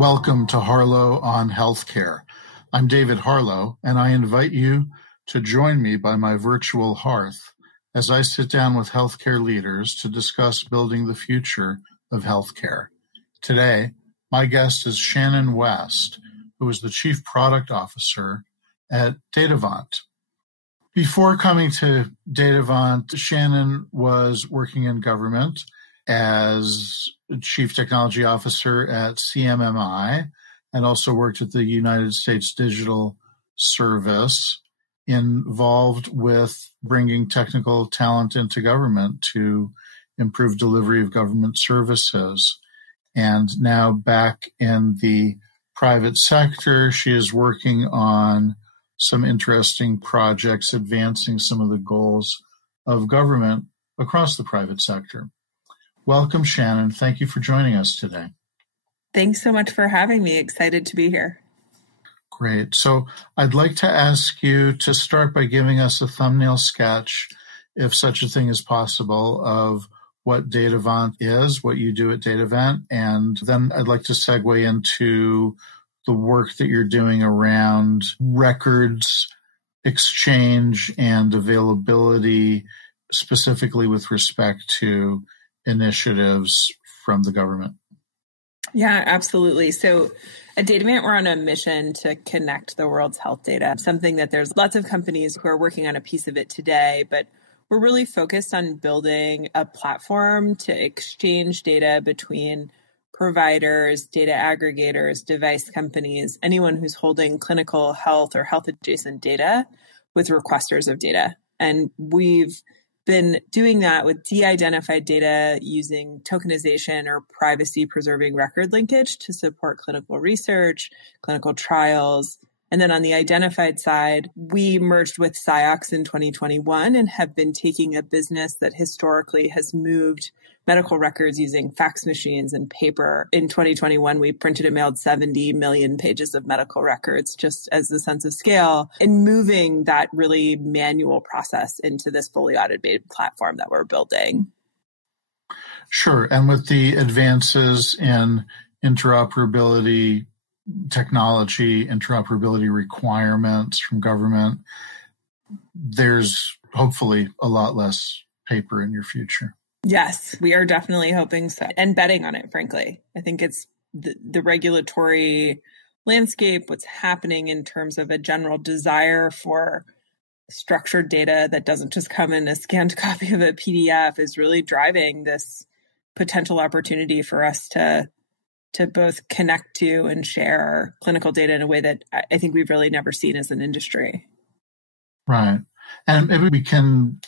Welcome to Harlow on Healthcare. I'm David Harlow, and I invite you to join me by my virtual hearth as I sit down with healthcare leaders to discuss building the future of healthcare. Today, my guest is Shannon West, who is the Chief Product Officer at Datavant. Before coming to Datavant, Shannon was working in government as Chief Technology Officer at CMMI and also worked at the United States Digital Service, involved with bringing technical talent into government to improve delivery of government services. And now back in the private sector, she is working on some interesting projects advancing some of the goals of government across the private sector. Welcome, Shannon. Thank you for joining us today. Thanks so much for having me. Excited to be here. Great. So I'd like to ask you to start by giving us a thumbnail sketch, if such a thing is possible, of what Datavant is, what you do at Datavant, and then I'd like to segue into the work that you're doing around records exchange and availability, specifically with respect to initiatives from the government. Yeah, absolutely. So at Datavant, we're on a mission to connect the world's health data, something that there's lots of companies who are working on a piece of it today, but we're really focused on building a platform to exchange data between providers, data aggregators, device companies, anyone who's holding clinical health or health adjacent data with requesters of data. And we've been doing that with de-identified data using tokenization or privacy-preserving record linkage to support clinical research, clinical trials. And then on the identified side, we merged with SciOx in 2021 and have been taking a business that historically has moved medical records using fax machines and paper. In 2021, we printed and mailed 70 million pages of medical records, just as the sense of scale, and moving that really manual process into this fully automated platform that we're building. Sure. And with the advances in interoperability technology, interoperability requirements from government, there's hopefully a lot less paper in your future. Yes, we are definitely hoping so, and betting on it, frankly. I think it's the regulatory landscape, what's happening in terms of a general desire for structured data that doesn't just come in a scanned copy of a PDF is really driving this potential opportunity for us to both connect to and share clinical data in a way that I think we've really never seen as an industry. Right. And maybe we can,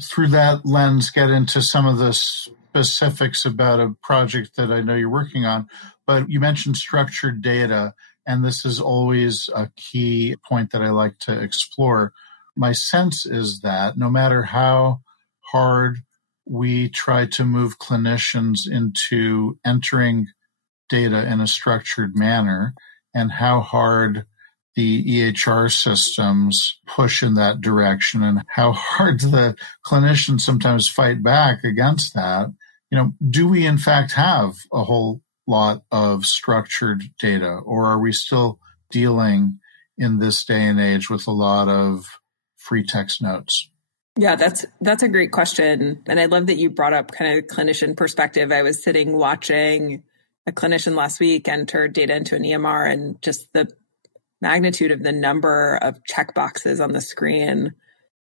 through that lens, get into some of the specifics about a project that I know you're working on. But you mentioned structured data, and this is always a key point that I like to explore. My sense is that no matter how hard we try to move clinicians into entering data in a structured manner, and how hard the EHR systems push in that direction, and how hard the clinicians sometimes fight back against that, do we in fact have a whole lot of structured data, or are we still dealing in this day and age with a lot of free text notes? Yeah, that's a great question. And I love that you brought up kind of clinician perspective. I was sitting watching a clinician last week enter data into an EMR, and just the magnitude of the number of checkboxes on the screen,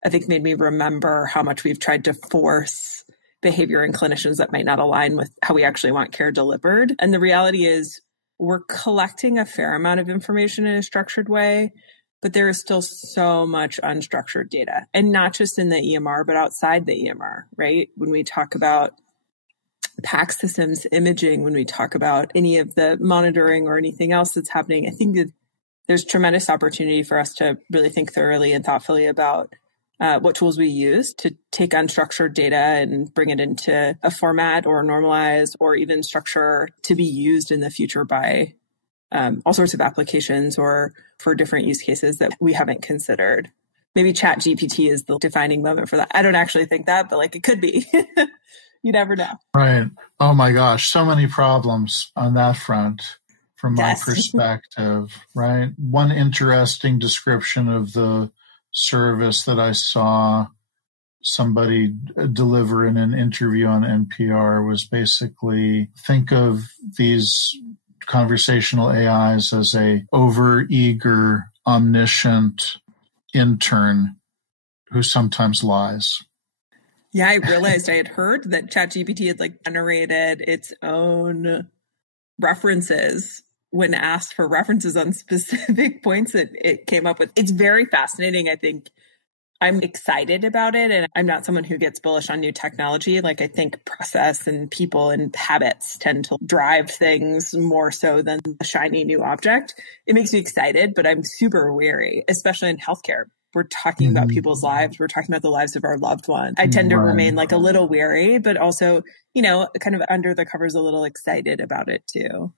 I think, made me remember how much we've tried to force behavior in clinicians that might not align with how we actually want care delivered. And the reality is we're collecting a fair amount of information in a structured way, but there is still so much unstructured data, and not just in the EMR, but outside the EMR, right? When we talk about PACS systems, imaging, when we talk about any of the monitoring or anything else that's happening, I think that there's tremendous opportunity for us to really think thoroughly and thoughtfully about what tools we use to take unstructured data and bring it into a format or normalize or even structure to be used in the future by all sorts of applications or for different use cases that we haven't considered. Maybe Chat GPT is the defining moment for that. I don't actually think that, but it could be. You never know. Right. Oh my gosh. So many problems on that front. from my Yes. perspective, right? One interesting description of the service that I saw somebody deliver in an interview on NPR was basically, think of these conversational AIs as a overeager, omniscient intern who sometimes lies. Yeah, I realized I had heard that ChatGPT had generated its own references when asked for references on specific points that it came up with. It's very fascinating. I think I'm excited about it. And I'm not someone who gets bullish on new technology. I think process and people and habits tend to drive things more so than a shiny new object. It makes me excited, but I'm super wary, especially in healthcare. We're talking about people's lives. We're talking about the lives of our loved ones. I tend to remain a little wary, but also, kind of under the covers a little excited about it too.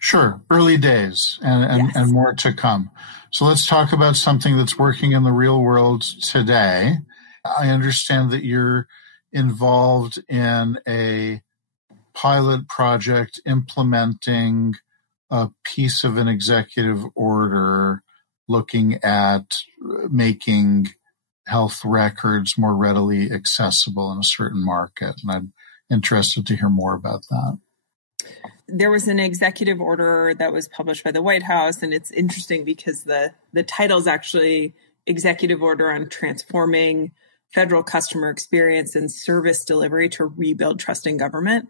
Sure. Early days and more to come. So let's talk about something that's working in the real world today. I understand that you're involved in a pilot project implementing a piece of an executive order looking at making health records more readily accessible in a certain market. And I'm interested to hear more about that. There was an executive order that was published by the White House, and it's interesting because the title is actually Executive Order on Transforming Federal Customer Experience and Service Delivery to Rebuild Trust in Government.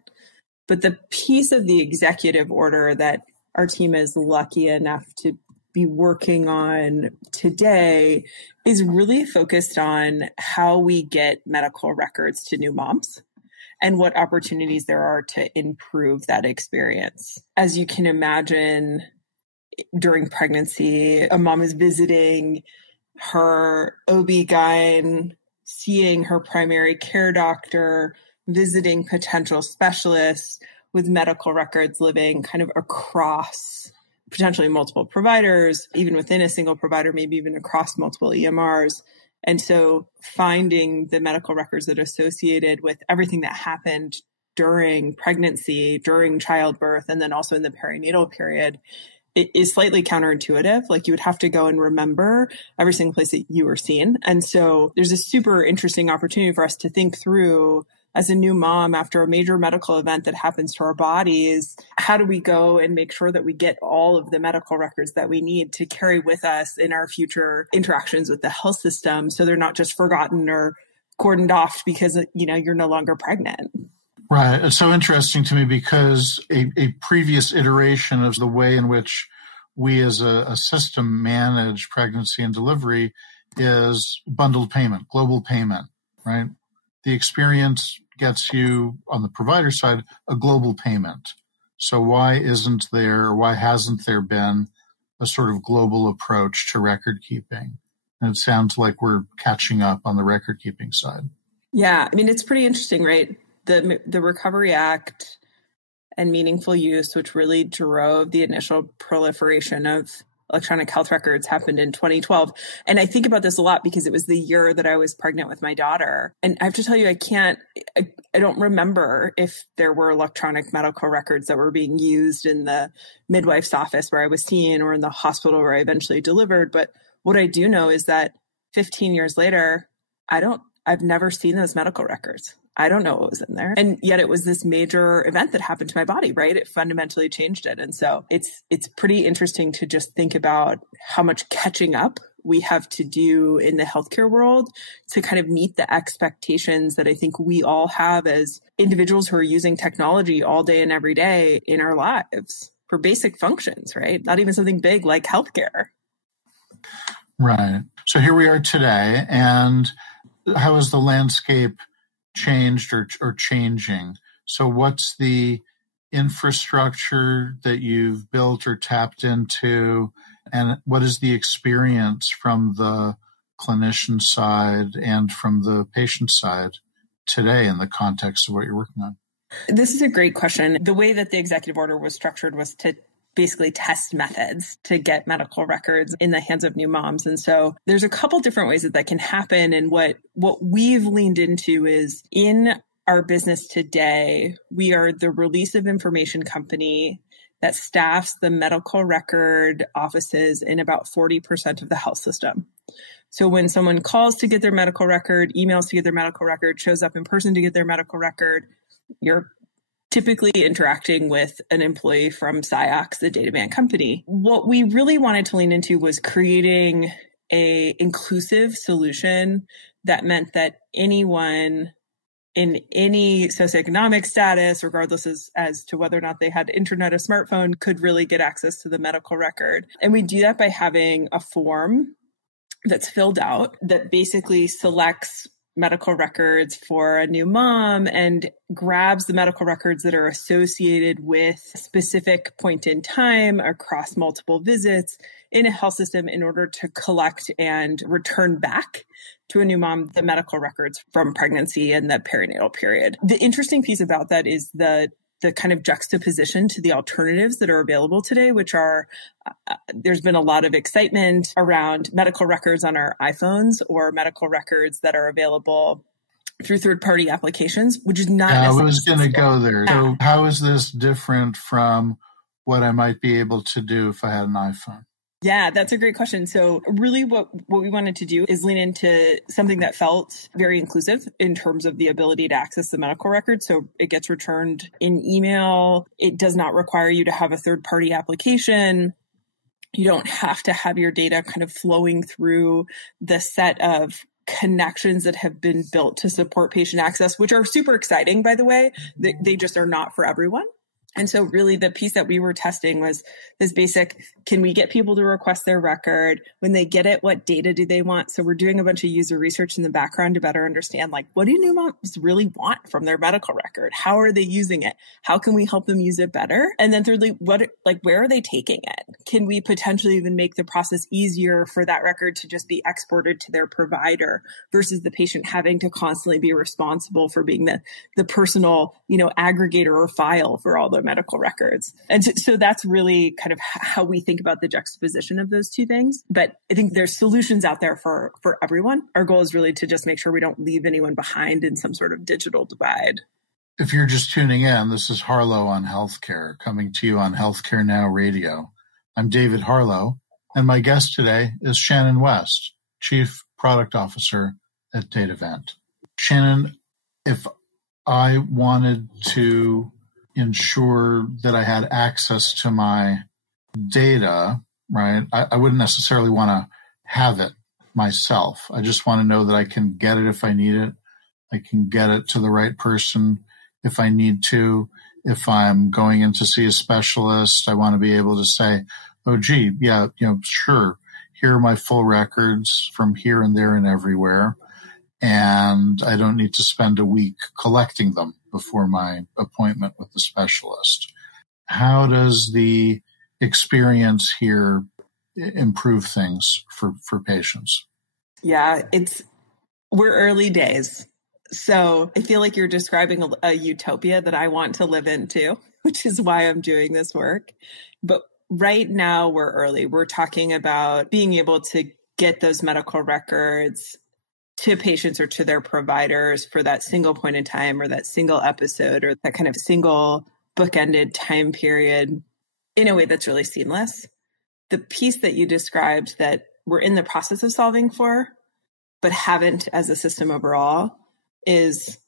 But the piece of the executive order that our team is lucky enough to be working on today is really focused on how we get medical records to new moms and what opportunities there are to improve that experience. As you can imagine, during pregnancy, a mom is visiting her OB-GYN, seeing her primary care doctor, visiting potential specialists with medical records living kind of across potentially multiple providers, even within a single provider, maybe even across multiple EMRs. And so finding the medical records that are associated with everything that happened during pregnancy, during childbirth, and then also in the perinatal period, it is slightly counterintuitive. You would have to go and remember every single place that you were seen. And so there's a super interesting opportunity for us to think through, as a new mom after a major medical event that happens to our bodies, how do we go and make sure that we get all of the medical records that we need to carry with us in our future interactions with the health system, so they're not just forgotten or cordoned off because, you're no longer pregnant. Right. It's so interesting to me because a previous iteration of the way in which we as a system manage pregnancy and delivery is bundled payment, global payment, right? The experience gets you, on the provider side, a global payment. So why isn't there, or why hasn't there been a sort of global approach to record keeping? And it sounds like we're catching up on the record keeping side. Yeah. It's pretty interesting, right? The Recovery Act and meaningful use, which really drove the initial proliferation of electronic health records, happened in 2012. And I think about this a lot because it was the year that I was pregnant with my daughter. And I have to tell you, I don't remember if there were electronic medical records that were being used in the midwife's office where I was seen or in the hospital where I eventually delivered. But what I do know is that 15 years later, I've never seen those medical records. I don't know what was in there. And yet it was this major event that happened to my body, right? It fundamentally changed it. And so it's pretty interesting to just think about how much catching up we have to do in the healthcare world to kind of meet the expectations that I think we all have as individuals who are using technology all day and every day in our lives for basic functions, right? Not even something big like healthcare. Right. So here we are today. And how has the landscape changed or changing? So what's the infrastructure that you've built or tapped into, and what is the experience from the clinician side and from the patient side today in the context of what you're working on? This is a great question. The way that the executive order was structured was to basically test methods to get medical records in the hands of new moms. And so there's a couple different ways that can happen. And what we've leaned into is, in our business today, we are the release of information company that staffs the medical record offices in about 40% of the health system. So when someone calls to get their medical record, emails to get their medical record, shows up in person to get their medical record, you're typically interacting with an employee from SciOx, the Datavant company. What we really wanted to lean into was creating an inclusive solution that meant that anyone in any socioeconomic status, regardless as to whether or not they had internet or smartphone, could really get access to the medical record. And we do that by having a form that's filled out that basically selects medical records for a new mom and grabs the medical records that are associated with a specific point in time across multiple visits in a health system in order to collect and return back to a new mom the medical records from pregnancy and the perinatal period. The interesting piece about that is the kind of juxtaposition to the alternatives that are available today, which are, there's been a lot of excitement around medical records on our iPhones or medical records that are available through third-party applications, which is not I was going to go there. So how is this different from what I might be able to do if I had an iPhone? Yeah, that's a great question. So really what we wanted to do is lean into something that felt very inclusive in terms of the ability to access the medical record. So it gets returned in email. It does not require you to have a third-party application. You don't have to have your data kind of flowing through the set of connections that have been built to support patient access, which are super exciting, by the way. They just are not for everyone. And so really the piece that we were testing was this basic, can we get people to request their record? When they get it, what data do they want? So we're doing a bunch of user research in the background to better understand, like, what do new moms really want from their medical record? How are they using it? How can we help them use it better? And then thirdly, where are they taking it? Can we potentially even make the process easier for that record to just be exported to their provider versus the patient having to constantly be responsible for being the personal, aggregator or file for all the medical records. And so that's really kind of how we think about the juxtaposition of those two things. But I think there's solutions out there for everyone. Our goal is really to just make sure we don't leave anyone behind in some sort of digital divide. If you're just tuning in, this is Harlow on Healthcare, coming to you on Healthcare Now Radio. I'm David Harlow, and my guest today is Shannon West, Chief Product Officer at Datavant. Shannon, if I wanted to ensure that I had access to my data, right? I wouldn't necessarily want to have it myself. I just want to know that I can get it if I need it. I can get it to the right person if I need to. If I'm going in to see a specialist, I want to be able to say, oh, gee, yeah, sure. Here are my full records from here and there and everywhere. And I don't need to spend a week collecting them before my appointment with the specialist. How does the experience here improve things for patients? Yeah, we're early days. So I feel like you're describing a utopia that I want to live into, which is why I'm doing this work. But right now we're early. We're talking about being able to get those medical records to patients or to their providers for that single point in time or that single episode or that kind of single bookended time period in a way that's really seamless. The piece that you described that we're in the process of solving for, but haven't as a system overall, is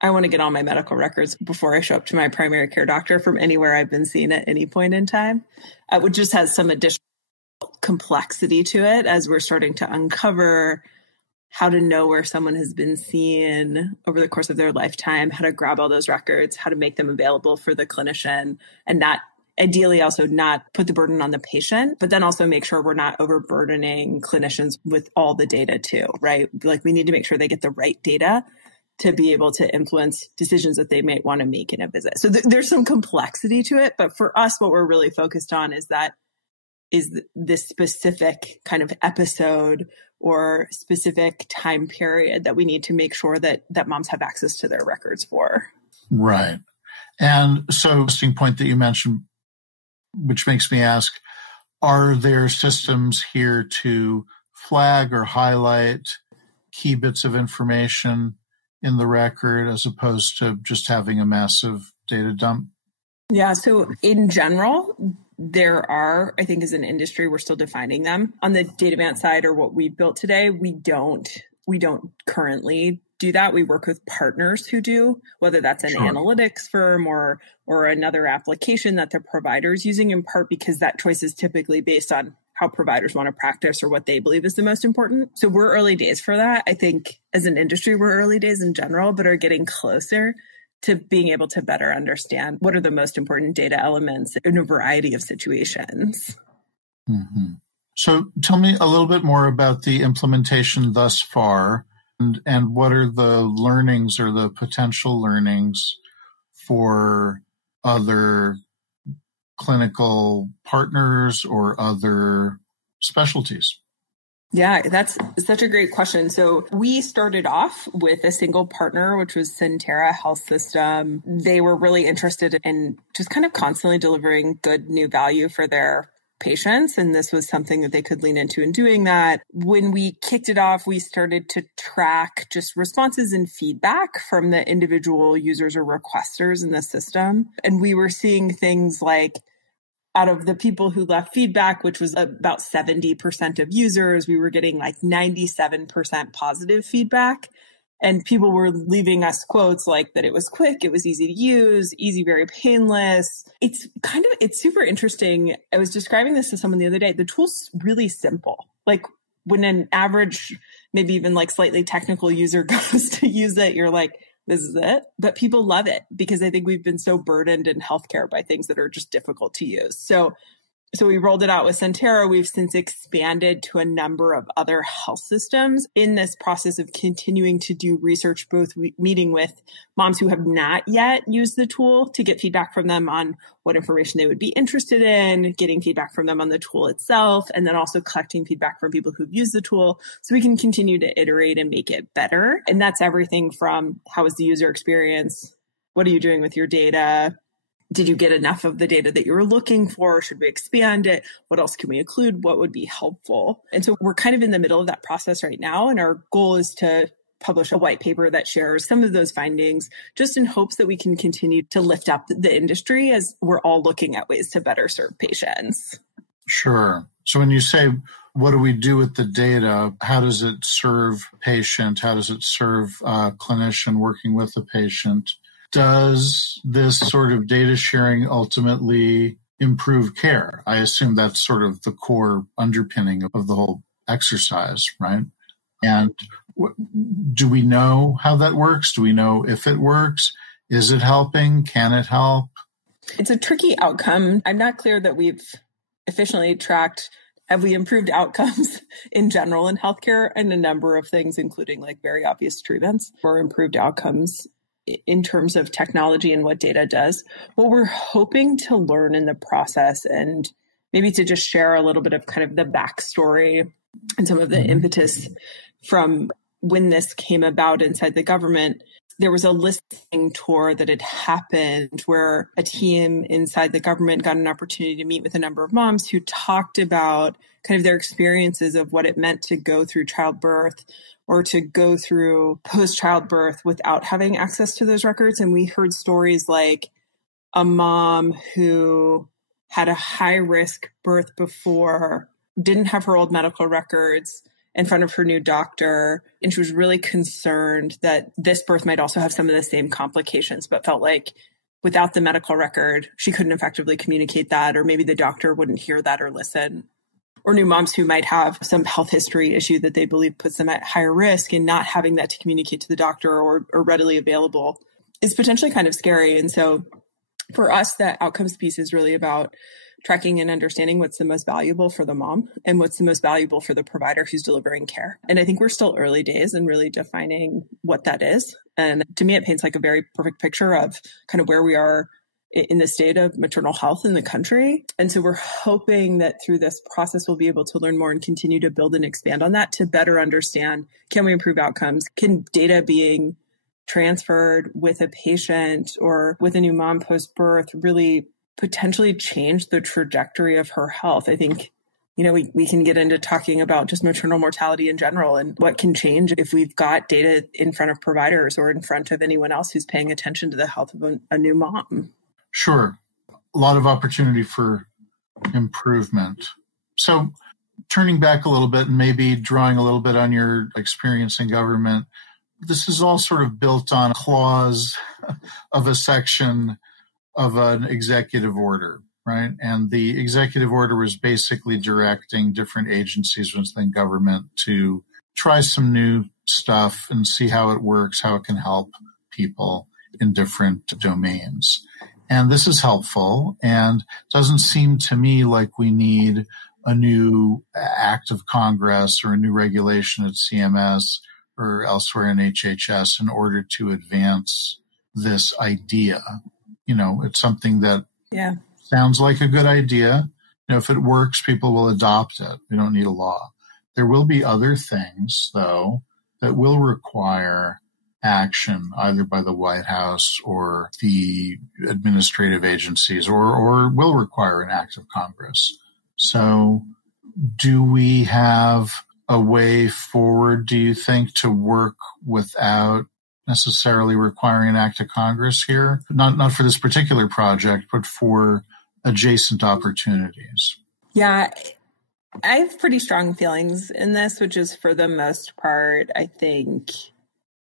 I want to get all my medical records before I show up to my primary care doctor from anywhere I've been seen at any point in time. It just has some additional complexity to it as we're starting to uncover how to know where someone has been seen over the course of their lifetime, how to grab all those records, how to make them available for the clinician, and not ideally also not put the burden on the patient, but then also make sure we're not overburdening clinicians with all the data too, right? Like we need to make sure they get the right data to be able to influence decisions that they might want to make in a visit. So there's some complexity to it, but for us, what we're really focused on is this specific kind of episode or specific time period that we need to make sure that moms have access to their records for. Right. And so, interesting point that you mentioned, which makes me ask, are there systems here to flag or highlight key bits of information in the record as opposed to just having a massive data dump? Yeah. So in general, there are, I think as an industry, we're still defining them. On the Datavant side, or what we've built today, we don't currently do that. We work with partners who do, whether that's an analytics firm or another application that the provider is using, in part because that choice is typically based on how providers want to practice or what they believe is the most important. So we're early days for that. I think as an industry, we're early days in general, but are getting closer to being able to better understand what are the most important data elements in a variety of situations. Mm-hmm. So tell me a little bit more about the implementation thus far, and what are the learnings or the potential learnings for other clinical partners or other specialties? Yeah, that's such a great question. So we started off with a single partner, which was Sentara Health System. They were really interested in just kind of constantly delivering good new value for their patients. And this was something that they could lean into in doing that. When we kicked it off, we started to track just responses and feedback from the individual users or requesters in the system. And we were seeing things like, out of the people who left feedback, which was about 70% of users, we were getting like 97% positive feedback. And people were leaving us quotes like that it was quick, it was easy to use, easy, very painless. It's super interesting. I was describing this to someone the other day. The tool's really simple. Like when an average, maybe even like slightly technical user goes to use it, you're like, this is it. But people love it because I think we've been so burdened in healthcare by things that are just difficult to use. So we rolled it out with Sentara. We've since expanded to a number of other health systems in this process of continuing to do research, both meeting with moms who have not yet used the tool to get feedback from them on what information they would be interested in, getting feedback from them on the tool itself, and then also collecting feedback from people who've used the tool so we can continue to iterate and make it better. And that's everything from how is the user experience? What are you doing with your data? Did you get enough of the data that you were looking for? Should we expand it? What else can we include? What would be helpful? And so we're kind of in the middle of that process right now. And our goal is to publish a white paper that shares some of those findings, just in hopes that we can continue to lift up the industry as we're all looking at ways to better serve patients. Sure. So when you say, what do we do with the data? How does it serve patient? How does it serve a clinician working with the patient? Does this sort of data sharing ultimately improve care? I assume that's sort of the core underpinning of the whole exercise, right? And do we know how that works? Do we know if it works? Is it helping? Can it help? It's a tricky outcome. I'm not clear that we've efficiently tracked, have we improved outcomes in general in healthcare, and a number of things, including like very obvious treatments, or improved outcomes in terms of technology and what data does. What we're hoping to learn in the process, and maybe to just share a little bit of kind of the backstory and some of the impetus from when this came about inside the government. There was a listening tour that had happened where a team inside the government got an opportunity to meet with a number of moms who talked about kind of their experiences of what it meant to go through childbirth or to go through post-childbirth without having access to those records. And we heard stories like a mom who had a high-risk birth before, didn't have her old medical records in front of her new doctor, and she was really concerned that this birth might also have some of the same complications, but felt like without the medical record, she couldn't effectively communicate that, or maybe the doctor wouldn't hear that or listen. Or new moms who might have some health history issue that they believe puts them at higher risk, and not having that to communicate to the doctor or readily available is potentially kind of scary. And so for us, that outcomes piece is really about tracking and understanding what's the most valuable for the mom and what's the most valuable for the provider who's delivering care. And I think we're still early days in really defining what that is. And to me, it paints like a very perfect picture of kind of where we are in the state of maternal health in the country. And so we're hoping that through this process, we'll be able to learn more and continue to build and expand on that to better understand, can we improve outcomes? Can data being transferred with a patient or with a new mom post-birth really potentially change the trajectory of her health? I think, we can get into talking about just maternal mortality in general and what can change if we've got data in front of providers or in front of anyone else who's paying attention to the health of a new mom. Sure. a lot of opportunity for improvement. So turning back a little bit and maybe drawing a little bit on your experience in government, this is all sort of built on a clause of a section of an executive order, right? And the executive order was basically directing different agencies within government to try some new stuff and see how it works, how it can help people in different domains. And this is helpful, and it doesn't seem to me like we need a new act of Congress or a new regulation at CMS or elsewhere in HHS in order to advance this idea. It's something that sounds like a good idea. If it works, people will adopt it. We don't need a law. There will be other things, though, that will require action either by the White House or the administrative agencies or will require an act of Congress. So do we have a way forward, do you think, to work without necessarily requiring an act of Congress here? Not for this particular project, but for adjacent opportunities. Yeah, I have pretty strong feelings in this, which is for the most part, I think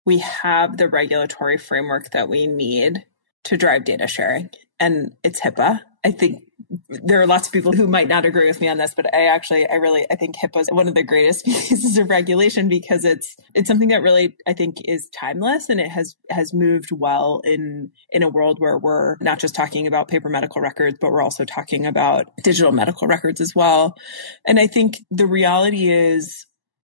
we have the regulatory framework that we need to drive data sharing, and it's HIPAA. I think there are lots of people who might not agree with me on this, but I think HIPAA is one of the greatest pieces of regulation because it's something that really, I think, is timeless, and it has moved well in a world where we're not just talking about paper medical records, but we're also talking about digital medical records as well. And I think the reality is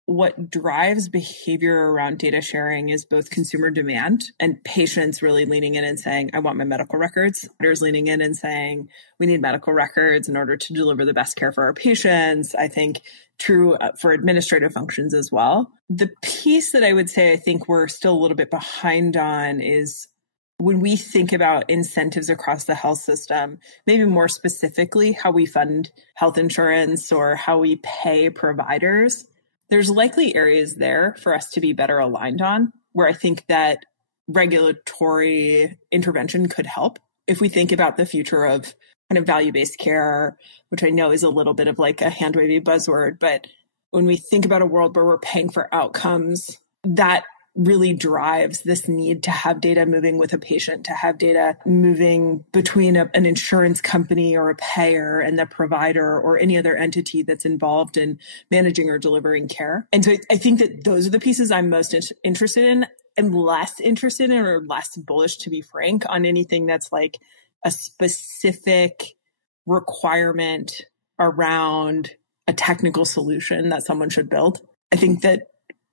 what drives behavior around data sharing is both consumer demand and patients really leaning in and saying, I want my medical records. Doctors leaning in and saying, we need medical records in order to deliver the best care for our patients. I think true for administrative functions as well. The piece that I would say I think we're still a little bit behind on is when we think about incentives across the health system, maybe more specifically how we fund health insurance or how we pay providers. There's likely areas there for us to be better aligned on, where I think that regulatory intervention could help. If we think about the future of kind of value-based care, which I know is a little bit of like a hand-wavy buzzword, but when we think about a world where we're paying for outcomes, that really drives this need to have data moving with a patient, to have data moving between an insurance company or a payer and the provider or any other entity that's involved in managing or delivering care. And so I think that those are the pieces I'm most interested in. I'm less interested in or less bullish, to be frank, on anything that's like a specific requirement around a technical solution that someone should build. I think that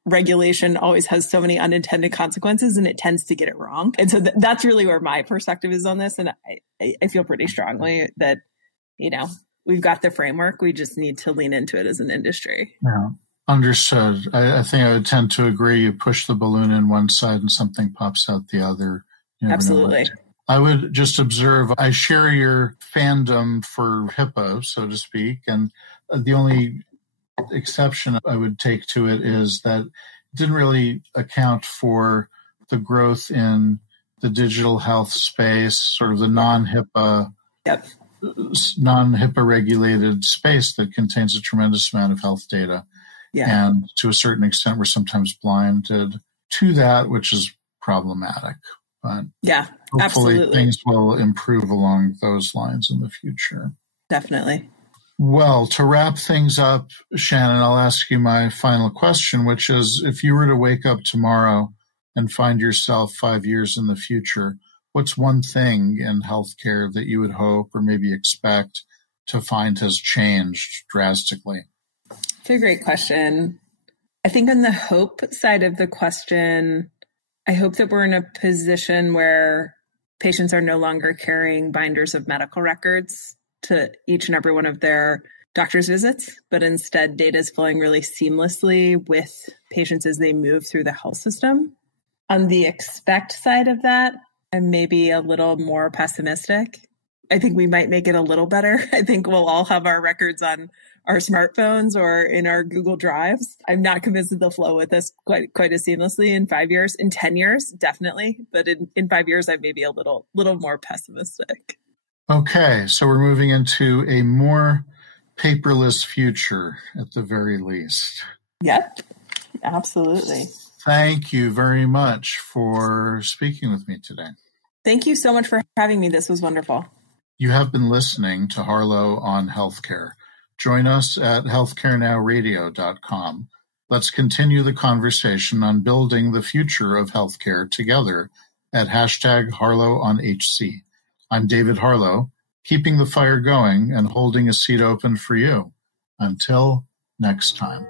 regulation always has so many unintended consequences and it tends to get it wrong. And so that's really where my perspective is on this. And I feel pretty strongly that, we've got the framework. We just need to lean into it as an industry. Yeah, understood. I think I would tend to agree. You push the balloon in one side and something pops out the other. Absolutely. I would just observe, I share your fandom for HIPAA, so to speak. And the only exception I would take to it is that it didn't really account for the growth in the digital health space, sort of the non-HIPAA regulated space that contains a tremendous amount of health data. Yeah. And to a certain extent, we're sometimes blinded to that, which is problematic. But hopefully absolutely. Things will improve along those lines in the future. Definitely. Well, to wrap things up, Shannon, I'll ask you my final question, which is, if you were to wake up tomorrow and find yourself 5 years in the future, what's one thing in healthcare that you would hope or maybe expect to find has changed drastically? It's a great question. I think on the hope side of the question, I hope that we're in a position where patients are no longer carrying binders of medical records to each and every one of their doctor's visits, but instead data is flowing really seamlessly with patients as they move through the health system. On the expect side of that, I'm maybe a little more pessimistic. I think we might make it a little better. I think we'll all have our records on our smartphones or in our Google Drives. I'm not convinced that they'll flow with us quite as seamlessly in 5 years. In 10 years, definitely. But in 5 years, I may be a little more pessimistic. Okay, so we're moving into a more paperless future at the very least. Yep, absolutely. Thank you very much for speaking with me today. Thank you so much for having me. This was wonderful. You have been listening to Harlow on Healthcare. Join us at healthcarenowradio.com. Let's continue the conversation on building the future of healthcare together at #HarlowOnHC. I'm David Harlow, keeping the fire going and holding a seat open for you. Until next time.